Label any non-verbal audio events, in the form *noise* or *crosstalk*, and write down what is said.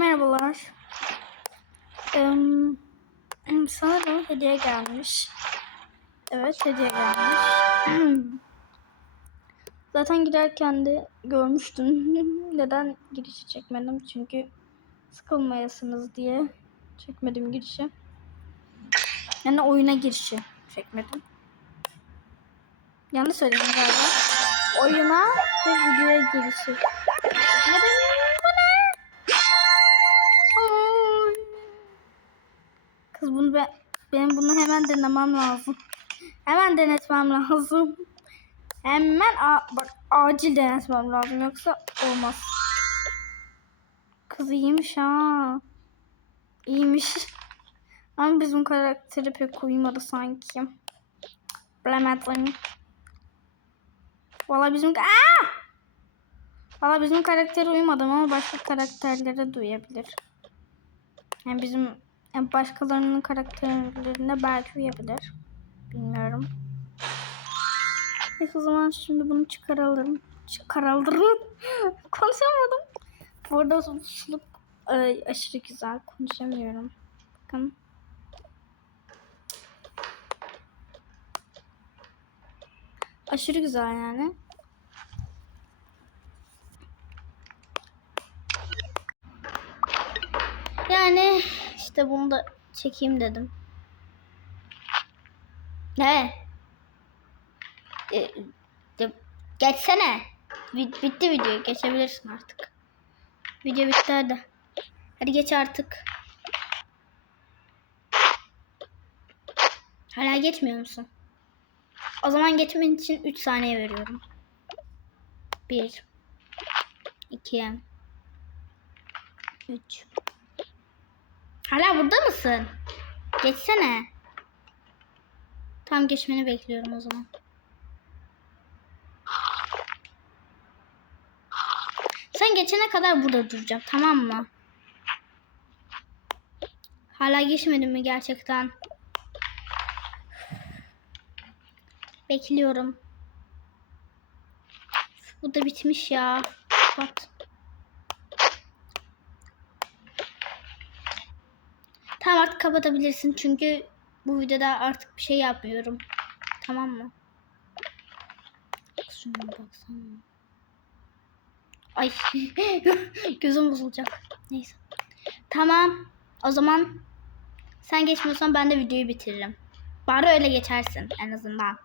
Merhabalar. Em, sanırım hediye gelmiş. Evet hediye gelmiş. *clears throat* Zaten giderken de görmüştüm. *laughs* Neden girişi çekmedim? Çünkü sıkılmayasınız diye çekmedim girişi. Yani oyuna girişi çekmedim. Yanlış söyledim galiba. Oyuna ve videoya girişi çekmedim. Kız bunu ben, benim bunu hemen denemem lazım. Hemen denetmem lazım. Hemen a, bak acil denetmem lazım yoksa olmaz. Kız iyiymiş ha. İyiymiş. Ama bizim karakteri pek uymadı sanki. Bilemedim. Valla bizim... Aa! Valla bizim karakteri uymadı ama başka karakterlere duyabilir. Yani bizim yani başkalarının karakterlerine belki uyabilir. Bilmiyorum. Neyse o zaman şimdi bunu çıkaralım. Çıkaralım. *laughs* Konuşamadım. Bu arada suluk ay, aşırı güzel. Konuşamıyorum. Bakın. Aşırı güzel yani. Yani işte bunu da çekeyim dedim. Ne? E, de- geçsene. Bit- bitti video. Geçebilirsin artık. Video bitti hadi. Hadi geç artık. Hala geçmiyor musun? O zaman geçmen için 3 saniye veriyorum. 1 2 3 Hala burada mısın? Geçsene. Tam geçmeni bekliyorum o zaman. Sen geçene kadar burada duracağım tamam mı? Hala geçmedin mi gerçekten? Bekliyorum. Bu da bitmiş ya. Kapat. Tamam artık kapatabilirsin çünkü bu videoda artık bir şey yapmıyorum. Tamam mı? Şuna baksana. Ay *laughs* gözüm bozulacak. Neyse. Tamam. O zaman sen geçmiyorsan ben de videoyu bitiririm. Bari öyle geçersin en azından.